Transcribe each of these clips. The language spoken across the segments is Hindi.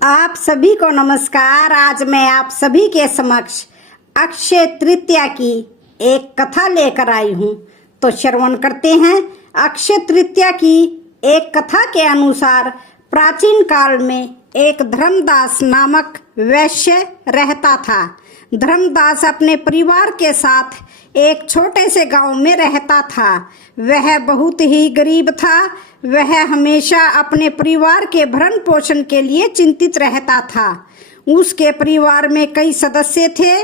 आप सभी को नमस्कार। आज मैं आप सभी के समक्ष अक्षय तृतीया की एक कथा लेकर आई हूँ। तो श्रवण करते हैं। अक्षय तृतीया की एक कथा के अनुसार प्राचीन काल में एक धर्मदास नामक वैश्य रहता था। धर्मदास अपने परिवार के साथ एक छोटे से गांव में रहता था। वह बहुत ही गरीब था। वह हमेशा अपने परिवार के भरण पोषण के लिए चिंतित रहता था। उसके परिवार में कई सदस्य थे।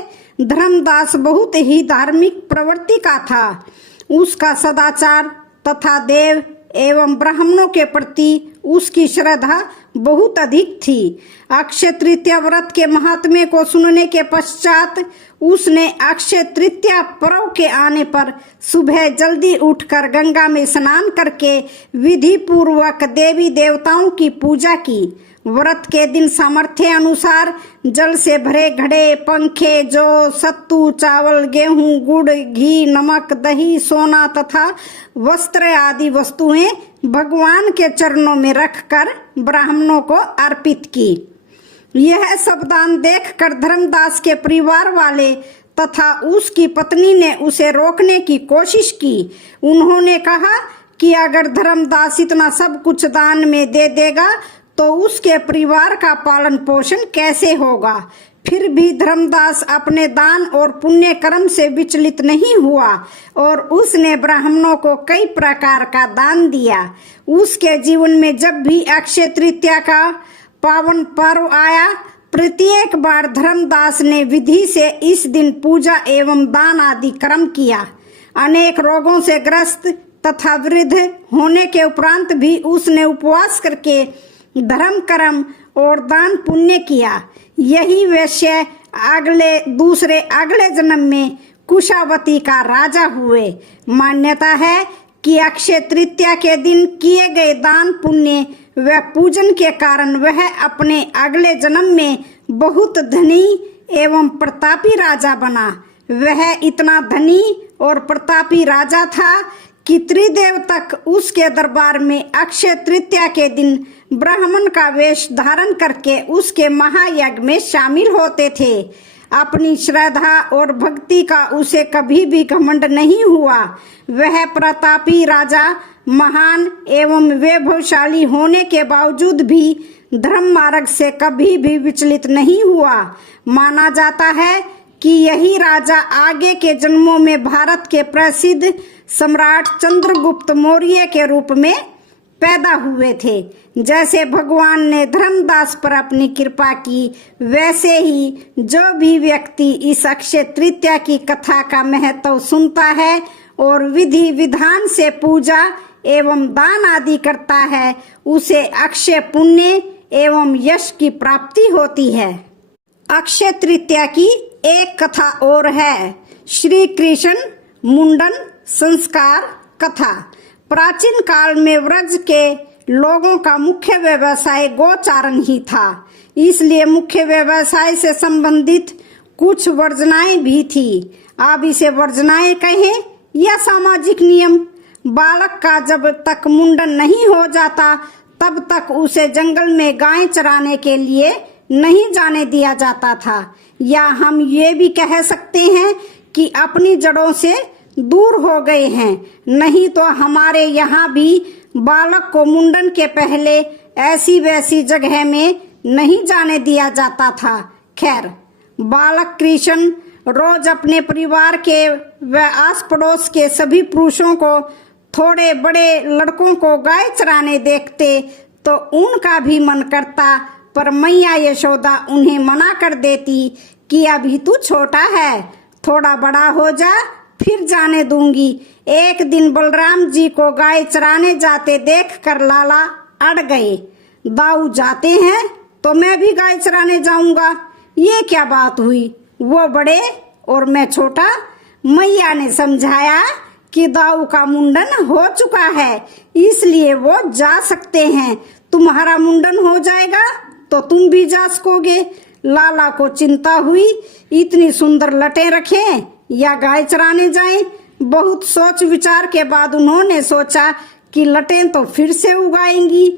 धर्मदास बहुत ही धार्मिक प्रवृत्ति का था। उसका सदाचार तथा देव एवं ब्राह्मणों के प्रति उसकी श्रद्धा बहुत अधिक थी। अक्षय तृतीया व्रत के महात्म्य को सुनने के पश्चात उसने अक्षय तृतीया पर्व के आने पर सुबह जल्दी उठकर गंगा में स्नान करके विधि पूर्वक देवी देवताओं की पूजा की। व्रत के दिन सामर्थ्य अनुसार जल से भरे घड़े, पंखे, जौ, सत्तू, चावल, गेहूं, गुड़, घी, नमक, दही, सोना तथा वस्त्र आदि वस्तुएं भगवान के चरणों में रखकर ब्राह्मणों को अर्पित की। यह सब दान देखकर धर्मदास के परिवार वाले तथा उसकी पत्नी ने उसे रोकने की कोशिश की। उन्होंने कहा कि अगर धर्मदास इतना सब कुछ दान में दे देगा तो उसके परिवार का पालन पोषण कैसे होगा। फिर भी धर्मदास अपने दान और पुण्य कर्म से विचलित नहीं हुआ और उसने ब्राह्मणों को कई प्रकार का दान दिया। उसके जीवन में जब भी अक्षय तृतीया का पावन पर्व आया, प्रत्येक बार धर्मदास ने विधि से इस दिन पूजा एवं दान आदि कर्म किया। अनेक रोगों से ग्रस्त तथा वृद्ध होने के उपरांत भी उसने उपवास करके धर्म कर्म और दान पुण्य किया। यही वैश्य अगले जन्म में कुशावती का राजा हुए। मान्यता है कि अक्षय तृतीया के दिन किए गए दान पुण्य व पूजन के कारण वह अपने अगले जन्म में बहुत धनी एवं प्रतापी राजा बना। वह इतना धनी और प्रतापी राजा था कि त्रिदेव तक उसके दरबार में अक्षय तृतीया के दिन ब्राह्मण का वेश धारण करके उसके महायज्ञ में शामिल होते थे। अपनी श्रद्धा और भक्ति का उसे कभी भी घमंड नहीं हुआ। वह प्रतापी राजा महान एवं वैभवशाली होने के बावजूद भी धर्म मार्ग से कभी भी विचलित नहीं हुआ। माना जाता है कि यही राजा आगे के जन्मों में भारत के प्रसिद्ध सम्राट चंद्रगुप्त मौर्य के रूप में पैदा हुए थे। जैसे भगवान ने धर्मदास पर अपनी कृपा की, वैसे ही जो भी व्यक्ति इस अक्षय तृतीया की कथा का महत्व सुनता है और विधि विधान से पूजा एवं दान आदि करता है, उसे अक्षय पुण्य एवं यश की प्राप्ति होती है। अक्षय तृतीया की एक कथा और है। श्री कृष्ण मुंडन संस्कार कथा। प्राचीन काल में व्रज के लोगों का मुख्य व्यवसाय गोचारण ही था। इसलिए मुख्य व्यवसाय से संबंधित कुछ वर्जनाएं भी थी। अब इसे वर्जनाएं कहें या सामाजिक नियम। बालक का जब तक मुंडन नहीं हो जाता तब तक उसे जंगल में गाय चराने के लिए नहीं जाने दिया जाता था। या हम ये भी कह सकते हैं कि अपनी जड़ों से दूर हो गए हैं। नहीं तो हमारे यहाँ भी बालक को मुंडन के पहले ऐसी वैसी जगह में नहीं जाने दिया जाता था। खैर, बालक कृष्ण रोज अपने परिवार के व आस पड़ोस के सभी पुरुषों को, थोड़े बड़े लड़कों को गाय चराने देखते तो उनका भी मन करता, पर मैया यशोदा उन्हें मना कर देती कि अभी तू छोटा है, थोड़ा बड़ा हो जा फिर जाने दूंगी। एक दिन बलराम जी को गाय चराने जाते देखकर लाला अड़ गए। दाऊ जाते हैं तो मैं भी गाय चराने जाऊंगा, ये क्या बात हुई? वो बड़े और मैं छोटा। मैया ने समझाया कि दाऊ का मुंडन हो चुका है, इसलिए वो जा सकते हैं। तुम्हारा मुंडन हो जाएगा तो तुम भी जा सकोगे। लाला को चिंता हुई, इतनी सुंदर लटें रखें या गाय चराने जाएं। बहुत सोच विचार के बाद उन्होंने सोचा कि लटें तो फिर से उगाएंगी,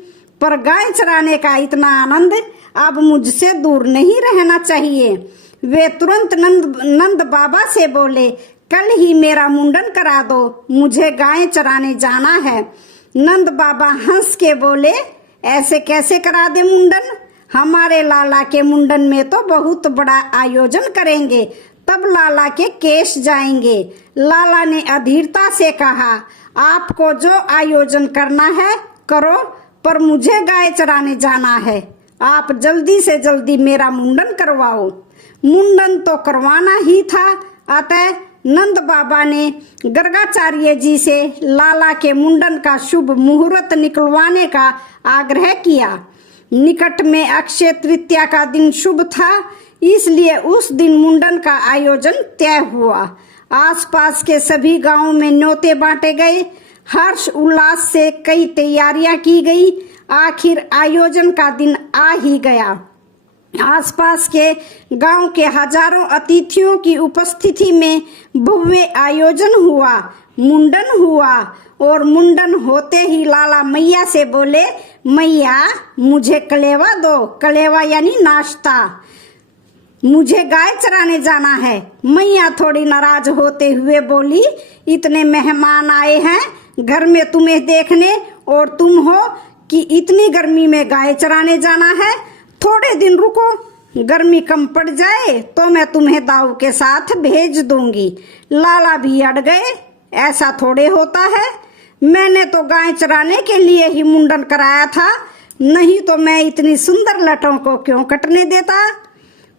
पर गाय चराने का इतना आनंद अब मुझसे दूर नहीं रहना चाहिए। वे तुरंत नंद बाबा से बोले, कल ही मेरा मुंडन करा दो, मुझे गाय चराने जाना है। नंद बाबा हंस के बोले, ऐसे कैसे करा दे मुंडन? हमारे लाला के मुंडन में तो बहुत बड़ा आयोजन करेंगे, तब लाला के केश जाएंगे। लाला ने अधीरता से कहा, आपको जो आयोजन करना है करो, पर मुझे गाय चराने जाना है। आप जल्दी से जल्दी मेरा मुंडन करवाओ। मुंडन तो करवाना ही था, अतः नंद बाबा ने गर्गाचार्य जी से लाला के मुंडन का शुभ मुहूर्त निकलवाने का आग्रह किया। निकट में अक्षय तृतीया का दिन शुभ था, इसलिए उस दिन मुंडन का आयोजन तय हुआ। आसपास के सभी गांवों में न्योते बांटे गए। हर्ष उल्लास से कई तैयारियां की गई। आखिर आयोजन का दिन आ ही गया। आसपास के गांव के हजारों अतिथियों की उपस्थिति में भव्य आयोजन हुआ, मुंडन हुआ और मुंडन होते ही लाला मैया से बोले, मैया मुझे कलेवा दो। कलेवा यानी नाश्ता। मुझे गाय चराने जाना है। मैया थोड़ी नाराज होते हुए बोली, इतने मेहमान आए हैं घर में तुम्हें देखने, और तुम हो कि इतनी गर्मी में गाय चराने जाना है। थोड़े दिन रुको, गर्मी कम पड़ जाए तो मैं तुम्हें दाऊ के साथ भेज दूंगी। लाला भी अड़ गए, ऐसा थोड़े होता है। मैंने तो गाय चराने के लिए ही मुंडन कराया था, नहीं तो मैं इतनी सुंदर लटों को क्यों कटने देता।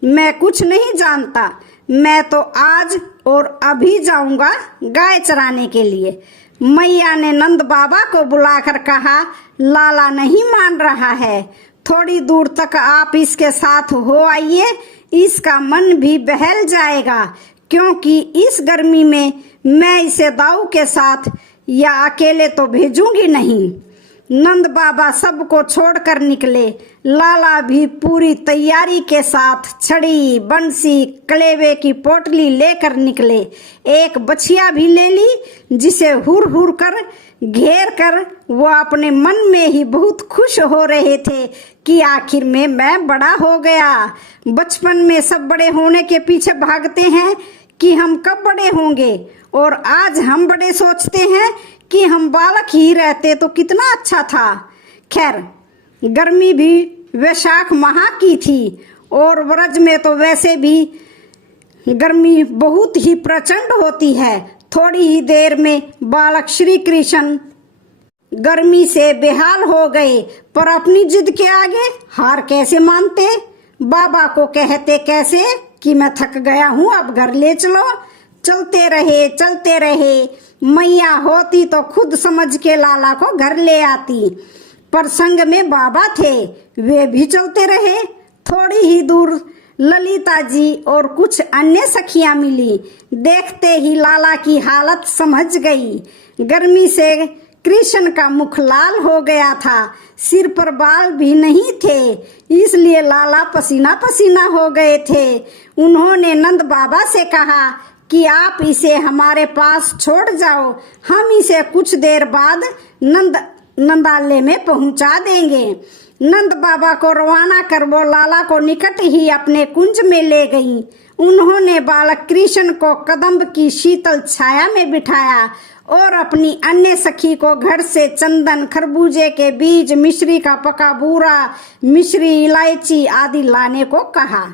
मैं कुछ नहीं जानता, मैं तो आज और अभी जाऊंगा गाय चराने के लिए। मैया ने नंद बाबा को बुलाकर कहा, लाला नहीं मान रहा है, थोड़ी दूर तक आप इसके साथ हो आइए, इसका मन भी बहल जाएगा, क्योंकि इस गर्मी में मैं इसे दाऊ के साथ या अकेले तो भेजूंगी नहीं। नंद बाबा सबको छोड़कर निकले। लाला भी पूरी तैयारी के साथ छड़ी, बंसी, कलेवे की पोटली लेकर निकले। एक बछिया भी ले ली, जिसे हुर हुर कर घेर कर वो अपने मन में ही बहुत खुश हो रहे थे कि आखिर में मैं बड़ा हो गया। बचपन में सब बड़े होने के पीछे भागते हैं कि हम कब बड़े होंगे, और आज हम बड़े सोचते हैं कि हम बालक ही रहते तो कितना अच्छा था। खैर, गर्मी भी वैशाख माह की थी, और व्रज में तो वैसे भी गर्मी बहुत ही प्रचंड होती है। थोड़ी ही देर में बालक श्री कृष्ण गर्मी से बेहाल हो गए, पर अपनी जिद के आगे हार कैसे मानते। बाबा को कहते कैसे कि मैं थक गया हूँ, अब घर ले चलो। चलते रहे। मैया होती तो खुद समझ के लाला को घर ले आती, पर संग में बाबा थे, वे भी चलते रहे। थोड़ी ही दूर ललिता जी और कुछ अन्य सखियां मिली। देखते ही लाला की हालत समझ गई। गर्मी से कृष्ण का मुख लाल हो गया था, सिर पर बाल भी नहीं थे, इसलिए लाला पसीना पसीना हो गए थे। उन्होंने नंद बाबा से कहा कि आप इसे हमारे पास छोड़ जाओ, हम इसे कुछ देर बाद नंदालय में पहुंचा देंगे। नंद बाबा को रवाना कर वो लाला को निकट ही अपने कुंज में ले गईं। उन्होंने बालक कृष्ण को कदम्ब की शीतल छाया में बिठाया और अपनी अन्य सखी को घर से चंदन, खरबूजे के बीज, मिश्री का पका बूरा, मिश्री, इलायची आदि लाने को कहा।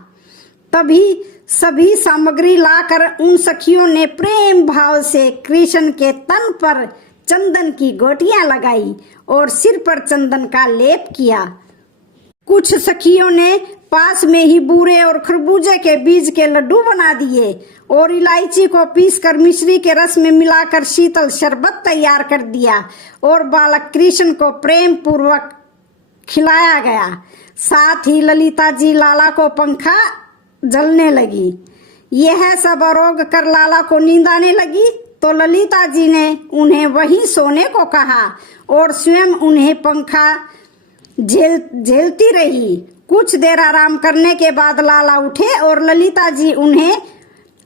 तभी सभी सामग्री लाकर उन सखियों ने प्रेम भाव से कृष्ण के तन पर चंदन की गोटियां लगाई और सिर पर चंदन का लेप किया। कुछ सखियों ने पास में ही बूरे और खरबूजे के बीज के लड्डू बना दिए और इलायची को पीसकर मिश्री के रस में मिलाकर शीतल शरबत तैयार कर दिया और बालक कृष्ण को प्रेम पूर्वक खिलाया गया। साथ ही ललिता जी लाला को पंखा जलने लगी। यह सब आरोग कर लाला को नींद आने लगी तो ललिता जी ने उन्हें वहीं सोने को कहा और स्वयं उन्हें पंखा झेलती रही। कुछ देर आराम करने के बाद लाला उठे और ललिता जी उन्हें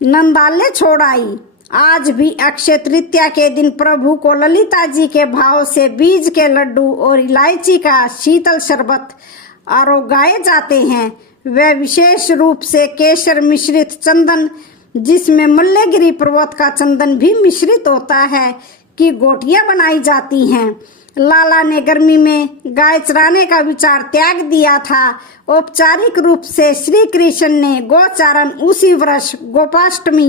नंदालय छोड़ आई। आज भी अक्षय तृतीया के दिन प्रभु को ललिता जी के भाव से बीज के लड्डू और इलायची का शीतल शरबत आरोगाए जाते हैं। वह विशेष रूप से केसर मिश्रित चंदन, जिसमें मल्लगिरी पर्वत का चंदन भी मिश्रित होता है, की गोटियां बनाई जाती हैं। लाला ने गर्मी में गाय चराने का विचार त्याग दिया था। औपचारिक रूप से श्री कृष्ण ने गोचारण उसी वर्ष गोपाष्टमी,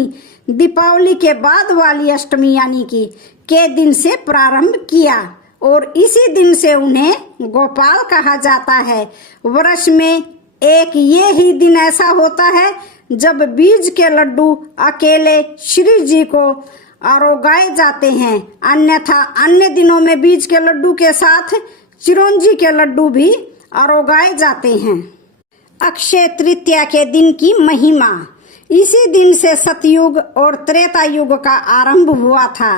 दीपावली के बाद वाली अष्टमी यानी कि के दिन से प्रारंभ किया और इसी दिन से उन्हें गोपाल कहा जाता है। वर्ष में एक ये ही दिन ऐसा होता है जब बीज के लड्डू अकेले श्री जी को आरोगाए जाते हैं, अन्यथा अन्य दिनों में बीज के लड्डू के साथ चिरौंजी के लड्डू भी आरोगाए जाते हैं। अक्षय तृतीया के दिन की महिमा। इसी दिन से सतयुग और त्रेता युग का आरंभ हुआ था।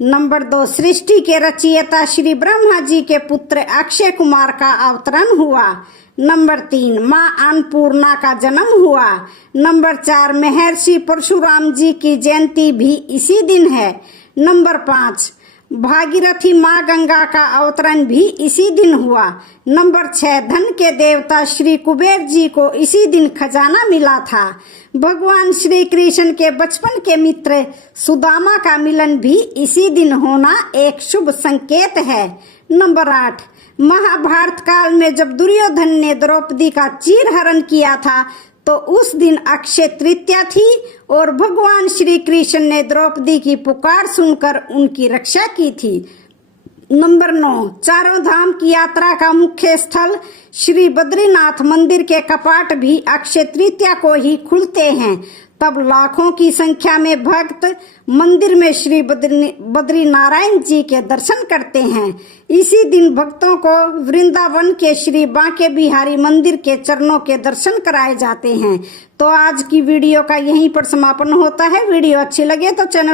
नंबर 2, सृष्टि के रचयिता श्री ब्रह्मा जी के पुत्र अक्षय कुमार का अवतरण हुआ। नंबर 3, माँ अन्नपूर्णा का जन्म हुआ। नंबर 4, महर्षि परशुराम जी की जयंती भी इसी दिन है। नंबर 5, भागीरथी माँ गंगा का अवतरण भी इसी दिन हुआ। नंबर 6, धन के देवता श्री कुबेर जी को इसी दिन खजाना मिला था। भगवान श्री कृष्ण के बचपन के मित्र सुदामा का मिलन भी इसी दिन होना एक शुभ संकेत है। नंबर 8, महाभारत काल में जब दुर्योधन ने द्रौपदी का चीरहरण किया था तो उस दिन अक्षय तृतीया थी और भगवान श्री कृष्ण ने द्रौपदी की पुकार सुनकर उनकी रक्षा की थी। नंबर 9, चारों धाम की यात्रा का मुख्य स्थल श्री बद्रीनाथ मंदिर के कपाट भी अक्षय तृतीया को ही खुलते हैं। तब लाखों की संख्या में भक्त मंदिर में श्री बद्री नारायण जी के दर्शन करते हैं। इसी दिन भक्तों को वृंदावन के श्री बांके बिहारी मंदिर के चरणों के दर्शन कराए जाते हैं। तो आज की वीडियो का यहीं पर समापन होता है। वीडियो अच्छी लगे तो चैनल